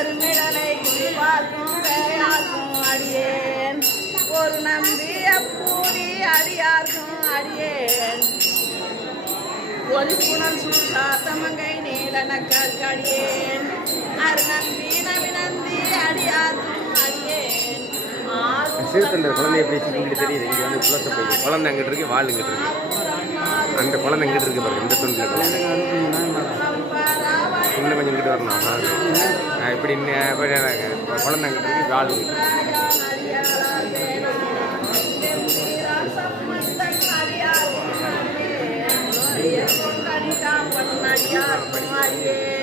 பெருமிடலை குறிப்பார்க்கும் வேயார்க்கும் அடியேன் ஒரு நம்பிய கூடி அடியார்க்கும் அடியேன் ஒலிப்புணல் சூசாத்தமங்கை நீலனக்கல் அடியேன் அருநம்பி நவிநந்தி அடியார்க்கும் அடியேன் சிறுத்தொண்டர் குழந்தைய பேச்சு உங்களுக்கு தெரியுது. இங்கே வந்து குளத்தை போய் குழந்தை அங்கிட்டு இருக்கு, வாழ் இங்கிட்டு இருக்கு. அந்த குழந்தை இங்கிட்டு இருக்கு பாருங்க. இந்த தொண்டில் குழந்தை இன்னும் கொஞ்சம் இங்கிட்டு வரணும். இப்படி குழந்தை அங்கிட்டு இருக்கு, வாழ் அடியார்க்கும் அடியேன்